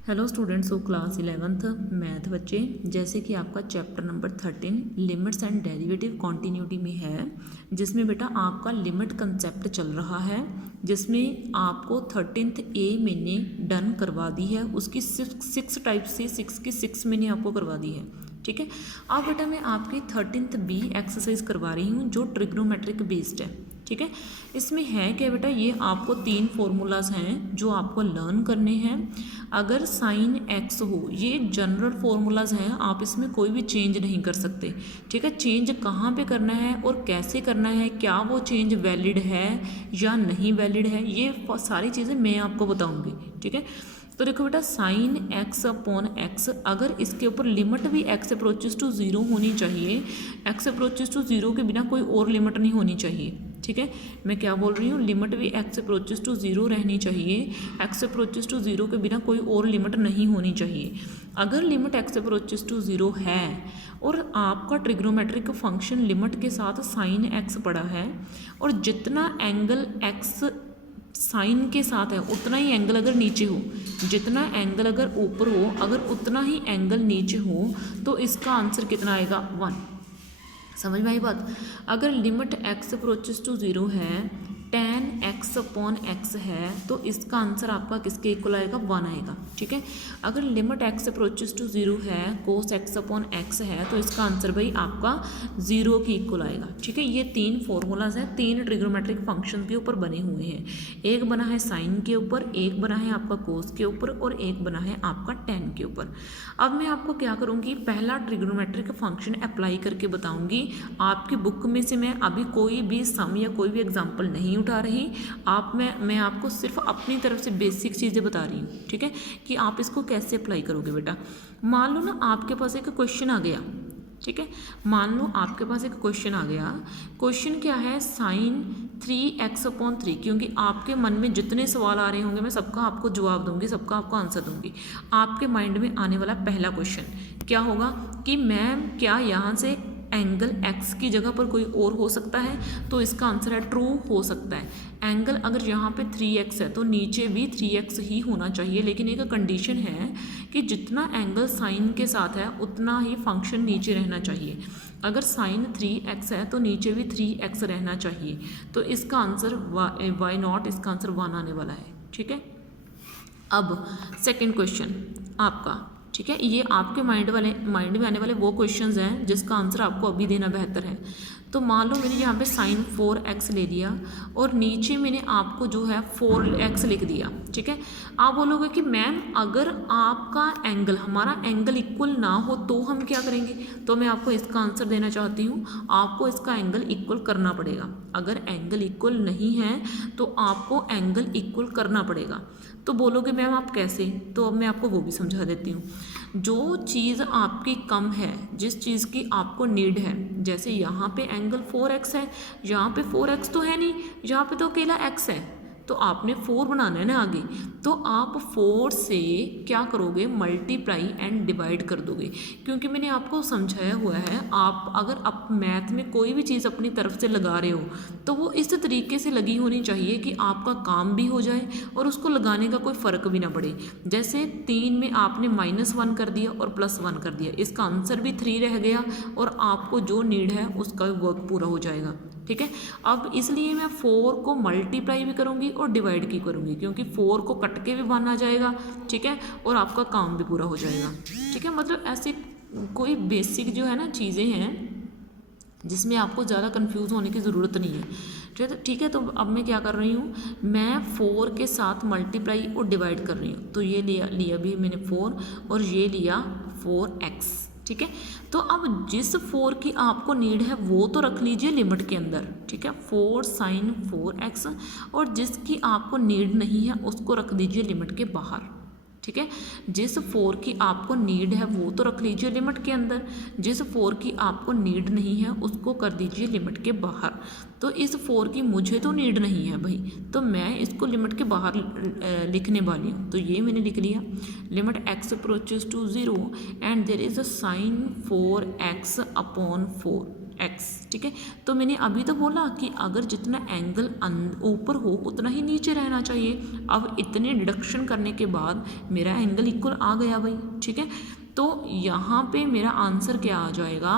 Hello students, of class 11th math बच्चे, जैसे कि आपका chapter number 13 limits and derivative continuity में है, जिसमें बेटा आपका लिमिट कंसेप्ट चल रहा है, जिसमें आपको 13th ए मैंने डन करवा दी है। उसकी सिक्स टाइप से 6 की 6 मैंने आपको करवा दी है। ठीक है, अब बेटा मैं आपकी 13th बी एक्सरसाइज करवा रही हूँ जो ट्रिग्नोमेट्रिक बेस्ड है। ठीक है, इसमें है क्या बेटा, ये आपको 3 फॉर्मूलाज हैं जो आपको लर्न करने हैं। अगर साइन एक्स हो, ये जनरल फॉर्मूलाज हैं, आप इसमें कोई भी चेंज नहीं कर सकते। ठीक है, चेंज कहाँ पे करना है और कैसे करना है, क्या वो चेंज वैलिड है या नहीं वैलिड है, ये सारी चीज़ें मैं आपको बताऊँगी। ठीक है, तो देखो बेटा, साइन एक्स अपॉन एक्स, अगर इसके ऊपर लिमिट भी एक्स अप्रोचेस टू ज़ीरो होनी चाहिए, एक्स अप्रोचेस टू ज़ीरो के बिना कोई और लिमिट नहीं होनी चाहिए। ठीक है, मैं क्या बोल रही हूँ, लिमिट भी एक्स अप्रोचेस टू ज़ीरो रहनी चाहिए, एक्स अप्रोचेस टू ज़ीरो के बिना कोई और लिमिट नहीं होनी चाहिए। अगर limit x approaches to zero है और आपका ट्रिग्नोमेट्रिक फंक्शन लिमिट के साथ साइन एक्स पड़ा है, और जितना एंगल एक्स साइन के साथ है उतना ही एंगल अगर नीचे हो, जितना एंगल अगर ऊपर हो अगर उतना ही एंगल नीचे हो, तो इसका आंसर कितना आएगा, 1। समझ में आई बात। अगर limit x approaches to zero है, tan एक्स अपॉन एक्स है, तो इसका आंसर आपका किसके इक्वल आएगा, 1 आएगा। ठीक है, अगर limit x approaches to zero है, कोस एक्स अपॉन एक्स है, तो इसका आंसर भाई आपका 0 के इक्वल आएगा। ठीक है, ये 3 फॉर्मूलाज हैं, 3 ट्रिग्नोमेट्रिक फंक्शन के ऊपर बने हुए हैं। एक बना है साइन के ऊपर, एक बना है आपका कोस के ऊपर, और एक बना है आपका tan के ऊपर। अब मैं आपको क्या करूँगी, पहला ट्रिग्नोमेट्रिक फंक्शन अप्लाई करके बताऊँगी। आपकी बुक में से मैं अभी कोई भी सम या कोई भी एग्जाम्पल नहीं उठा रही, मैं आपको सिर्फ अपनी तरफ से बेसिक चीज़ें बता रही हूँ। ठीक है, कि आप इसको कैसे अप्लाई करोगे बेटा। मान लो ना आपके पास एक क्वेश्चन आ गया। ठीक है, मान लो आपके पास एक क्वेश्चन आ गया। क्वेश्चन क्या है, साइन 3x अपॉन 3, क्योंकि आपके मन में जितने सवाल आ रहे होंगे मैं सबका आपको जवाब दूंगी, सबका आपको आंसर दूंगी। आपके माइंड में आने वाला पहला क्वेश्चन क्या होगा कि मैम क्या यहाँ से एंगल x की जगह पर कोई और हो सकता है, तो इसका आंसर है ट्रू, हो सकता है। एंगल अगर यहाँ पे 3x है तो नीचे भी 3x ही होना चाहिए, लेकिन एक कंडीशन है कि जितना एंगल साइन के साथ है उतना ही फंक्शन नीचे रहना चाहिए। अगर साइन 3x है तो नीचे भी 3x रहना चाहिए, तो इसका आंसर वाई नॉट, इसका आंसर 1 आने वाला है। ठीक है, अब सेकेंड क्वेश्चन आपका, ठीक है, ये आपके माइंड में आने वाले वो क्वेश्चंस हैं जिसका आंसर आपको अभी देना बेहतर है। तो मान लो मैंने यहाँ पे साइन 4x ले लिया और नीचे मैंने आपको जो है 4x लिख दिया। ठीक है, आप बोलोगे कि मैम अगर आपका एंगल, हमारा एंगल इक्वल ना हो तो हम क्या करेंगे, तो मैं आपको इसका आंसर देना चाहती हूँ, आपको इसका एंगल इक्वल करना पड़ेगा। अगर एंगल इक्वल नहीं है तो आपको एंगल इक्वल करना पड़ेगा। तो बोलोगे मैम आप कैसे, तो अब मैं आपको वो भी समझा देती हूँ। जो चीज़ आपकी कम है, जिस चीज़ की आपको नीड है, जैसे यहाँ पे एंगल 4x है, यहाँ पे 4x तो है नहीं, यहाँ पे तो अकेला x है, तो आपने 4 बनाना है ना आगे, तो आप 4 से क्या करोगे, मल्टीप्लाई एंड डिवाइड कर दोगे। क्योंकि मैंने आपको समझाया हुआ है, आप अगर आप मैथ में कोई भी चीज़ अपनी तरफ से लगा रहे हो तो वो इस तरीके से लगी होनी चाहिए कि आपका काम भी हो जाए और उसको लगाने का कोई फ़र्क भी ना पड़े। जैसे 3 में आपने -1 कर दिया और +1 कर दिया, इसका आंसर भी 3 रह गया और आपको जो नीड है उसका वर्क पूरा हो जाएगा। ठीक है, अब इसलिए मैं 4 को मल्टीप्लाई भी करूँगी और डिवाइड की करूँगी, क्योंकि 4 को कट के भी बना जाएगा। ठीक है, और आपका काम भी पूरा हो जाएगा। ठीक है, मतलब ऐसे कोई बेसिक जो है ना चीज़ें हैं जिसमें आपको ज़्यादा कंफ्यूज होने की ज़रूरत नहीं है। ठीक है, तो अब मैं क्या कर रही हूँ, मैं 4 के साथ मल्टीप्लाई और डिवाइड कर रही हूँ। तो ये लिया भी मैंने 4 और ये लिया 4x। ठीक है, तो अब जिस 4 की आपको नीड है वो तो रख लीजिए लिमिट के अंदर। ठीक है, 4 साइन 4x, और जिसकी आपको नीड नहीं है उसको रख दीजिए लिमिट के बाहर। ठीक है, जिस 4 की आपको नीड है वो तो रख लीजिए लिमिट के अंदर, जिस 4 की आपको नीड नहीं है उसको कर दीजिए लिमिट के बाहर। तो इस 4 की मुझे तो नीड नहीं है भाई, तो मैं इसको लिमिट के बाहर लिखने वाली हूँ। तो ये मैंने लिख लिया, limit x approaches to 0 and there is a sine 4x upon 4 x, ठीक है। तो मैंने अभी तो बोला कि अगर जितना एंगल ऊपर हो उतना ही नीचे रहना चाहिए। अब इतने डिडक्शन करने के बाद मेरा एंगल इक्वल आ गया भाई, ठीक है। तो यहाँ पे मेरा आंसर क्या आ जाएगा,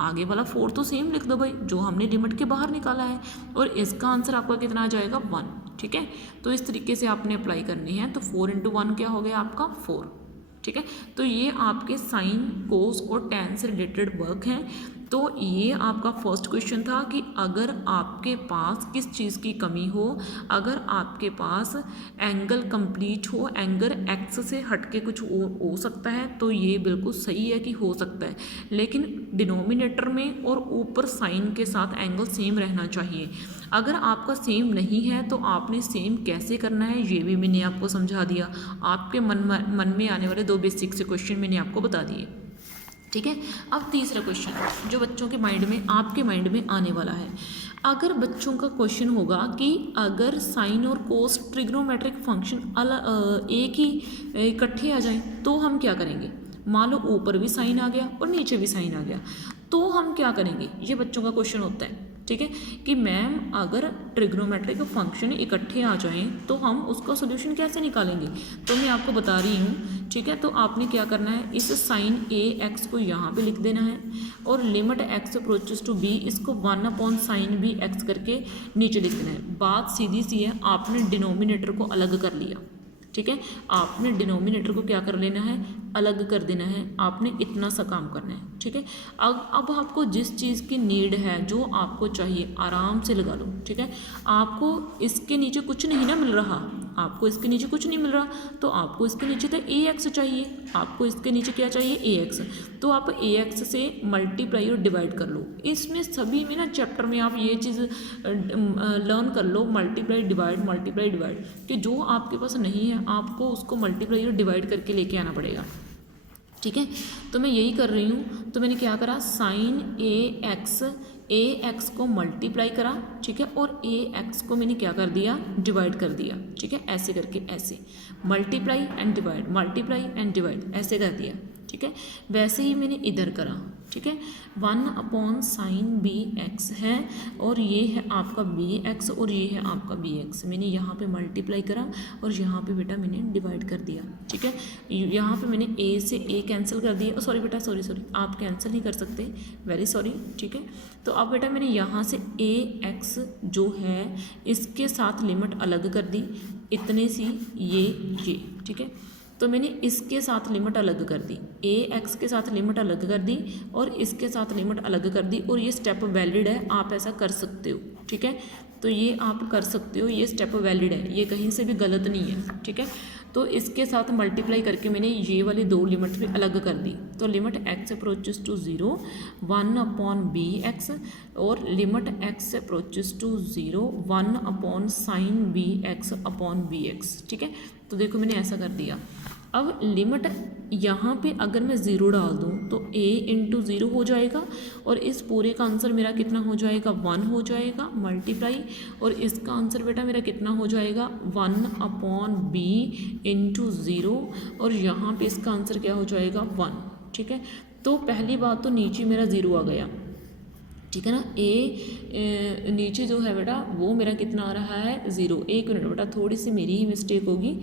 आगे वाला 4 तो सेम लिख दो भाई जो हमने लिमिट के बाहर निकाला है, और इसका आंसर आपका कितना आ जाएगा 1, ठीक है। तो इस तरीके से आपने अप्लाई करनी है। तो 4 × 1 क्या हो गया आपका 4, ठीक है। तो ये आपके साइन, कोस और टैन से रिलेटेड वर्क हैं। तो ये आपका फर्स्ट क्वेश्चन था कि अगर आपके पास किस चीज़ की कमी हो, अगर आपके पास एंगल कंप्लीट हो, एंगल एक्स से हटके कुछ हो सकता है, तो ये बिल्कुल सही है कि हो सकता है, लेकिन डिनोमिनेटर में और ऊपर साइन के साथ एंगल सेम रहना चाहिए। अगर आपका सेम नहीं है तो आपने सेम कैसे करना है ये भी मैंने आपको समझा दिया। आपके मन में आने वाले 2 बेसिक से क्वेश्चन मैंने आपको बता दिए, ठीक है। अब तीसरा क्वेश्चन जो बच्चों के माइंड में, आपके माइंड में आने वाला है, अगर बच्चों का क्वेश्चन होगा कि अगर साइन और कोस ट्रिग्नोमेट्रिक फंक्शन एक ही इकट्ठे आ जाएं तो हम क्या करेंगे। मान लो ऊपर भी साइन आ गया और नीचे भी साइन आ गया, तो हम क्या करेंगे, ये बच्चों का क्वेश्चन होता है, ठीक है। कि मैम अगर ट्रिग्नोमेट्रिक फंक्शन इकट्ठे आ जाएं तो हम उसका सोल्यूशन कैसे निकालेंगे। तो मैं आपको बता रही हूँ, ठीक है। तो आपने क्या करना है, इस साइन ए एक्स को यहाँ पे लिख देना है, और limit x approaches to b इसको 1/sin बी एक्स करके नीचे लिख देना है। बात सीधी सी है, आपने डिनोमिनेटर को अलग कर लिया, ठीक है। आपने डिनोमिनेटर को क्या कर लेना है, अलग कर देना है। आपने इतना सा काम करना है, ठीक है। अब आपको जिस चीज़ की नीड है, जो आपको चाहिए, आराम से लगा लो, ठीक है। आपको इसके नीचे कुछ नहीं ना मिल रहा, आपको इसके नीचे कुछ नहीं मिल रहा, तो आपको इसके नीचे तो ए एक्स चाहिए। आपको इसके नीचे क्या चाहिए, ए एक्स। तो आप ए एक्स से मल्टीप्लाई और डिवाइड कर लो। इसमें सभी में ना चैप्टर में आप ये चीज़ लर्न कर लो, मल्टीप्लाई डिवाइड, कि जो आपके पास नहीं है आपको उसको मल्टीप्लाई और डिवाइड करके लेके आना पड़ेगा, ठीक है। तो मैं यही कर रही हूँ। तो मैंने क्या करा, साइन ए एक्स को मल्टीप्लाई करा, ठीक है, और ए एक्स को मैंने क्या कर दिया, डिवाइड कर दिया, ठीक है। ऐसे करके, ऐसे मल्टीप्लाई एंड डिवाइड ऐसे कर दिया, ठीक है। वैसे ही मैंने इधर करा, ठीक है। 1/sin बी एक्स है, और ये है आपका बी एक्स, और ये है आपका बी एक्स। मैंने यहाँ पे मल्टीप्लाई करा और यहाँ पे बेटा मैंने डिवाइड कर दिया, ठीक है। यहाँ पे मैंने ए से ए कैंसिल कर दिया। सॉरी बेटा, सॉरी आप कैंसिल नहीं कर सकते, वेरी सॉरी, ठीक है। तो अब बेटा मैंने यहाँ से ए एक्स जो है इसके साथ लिमिट अलग कर दी, इतने सी ये, ठीक है। तो मैंने इसके साथ लिमिट अलग कर दी, ए एक्स के साथ लिमिट अलग कर दी, और इसके साथ लिमिट अलग कर दी, और ये स्टेप वैलिड है, आप ऐसा कर सकते हो, ठीक है। तो ये आप कर सकते हो, ये स्टेप वैलिड है, ये कहीं से भी गलत नहीं है, ठीक है। तो इसके साथ मल्टीप्लाई करके मैंने ये वाली 2 लिमिट भी अलग कर दी। तो लिमिट एक्स अप्रोचेस टू 0 1/बी एक्स, और limit x approaches to 0 1/sin b x upon b x, ठीक है। तो देखो मैंने ऐसा कर दिया। अब लिमिट यहाँ पे अगर मैं 0 डाल दूँ तो a × 0 हो जाएगा, और इस पूरे का आंसर मेरा कितना हो जाएगा, 1 हो जाएगा मल्टीप्लाई, और इसका आंसर बेटा मेरा कितना हो जाएगा, 1/b × 0, और यहाँ पे इसका आंसर क्या हो जाएगा, 1, ठीक है। तो पहली बात तो नीचे मेरा 0 आ गया, ठीक है ना। ए नीचे जो है बेटा वो मेरा कितना आ रहा है, 0। एक मिनट बेटा, थोड़ी सी मेरी ही मिस्टेक होगी।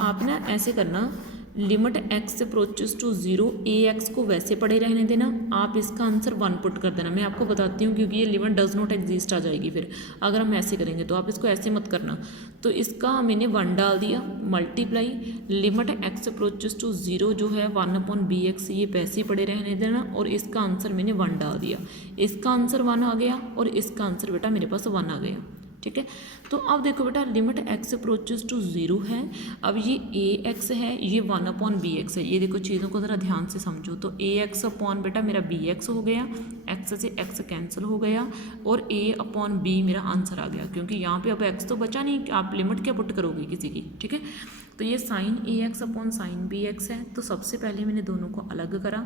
आप ना ऐसे करना, limit x approaches to 0, a x को वैसे पड़े रहने देना, आप इसका आंसर 1 पुट कर देना। मैं आपको बताती हूँ क्योंकि ये लिमिट डज नॉट एग्जिस्ट आ जाएगी फिर अगर हम ऐसे करेंगे, तो आप इसको ऐसे मत करना। तो इसका मैंने 1 डाल दिया, multiply limit x approaches to 0 जो है 1/बी एक्स, ये वैसे ही पड़े रहने देना, और इसका आंसर मैंने 1 डाल दिया। इसका आंसर 1 आ गया, और इसका आंसर बेटा मेरे पास 1 आ गया, ठीक है। तो अब देखो बेटा लिमिट एक्स अप्रोचेस टू 0 है, अब ये ए एक्स है, ये 1/बी एक्स है। ये देखो चीज़ों को ज़रा ध्यान से समझो। तो ए एक्स अपॉन बेटा मेरा बी एक्स हो गया, एक्स से एक्स कैंसिल हो गया, और a/b मेरा आंसर आ गया, क्योंकि यहाँ पे अब एक्स तो बचा नहीं, आप लिमिट क्या पुट करोगे किसी की, ठीक है। तो ये sine a x upon sine b x है। तो सबसे पहले मैंने दोनों को अलग करा।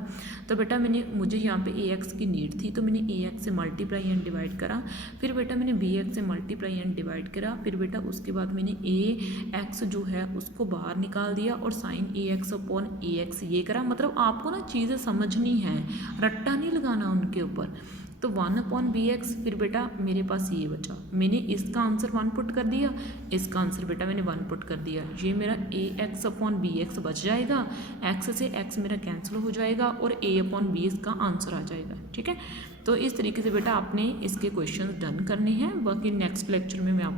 तो बेटा मुझे यहाँ पे ए एक्स की नीड थी, तो मैंने ए एक्स से मल्टीप्लाई एंड डिवाइड करा, फिर बेटा मैंने बी एक्स से मल्टीप्लाई एंड डिवाइड करा, फिर बेटा उसके बाद मैंने ए एक्स जो है उसको बाहर निकाल दिया, और sign a x upon A x ये करा। मतलब आपको ना चीज़ें समझनी है, रट्टा नहीं लगाना उनके ऊपर। तो 1/bx, फिर बेटा मेरे पास ये बचा, मैंने इसका आंसर 1 पुट कर दिया, इसका आंसर बेटा मैंने 1 पुट कर दिया, ये मेरा ax/bx बच जाएगा, x से x मेरा कैंसिल हो जाएगा और a/b इसका आंसर आ जाएगा। ठीक है, तो इस तरीके से बेटा आपने इसके क्वेश्चन डन करने हैं। बाकी नेक्स्ट लेक्चर में मैं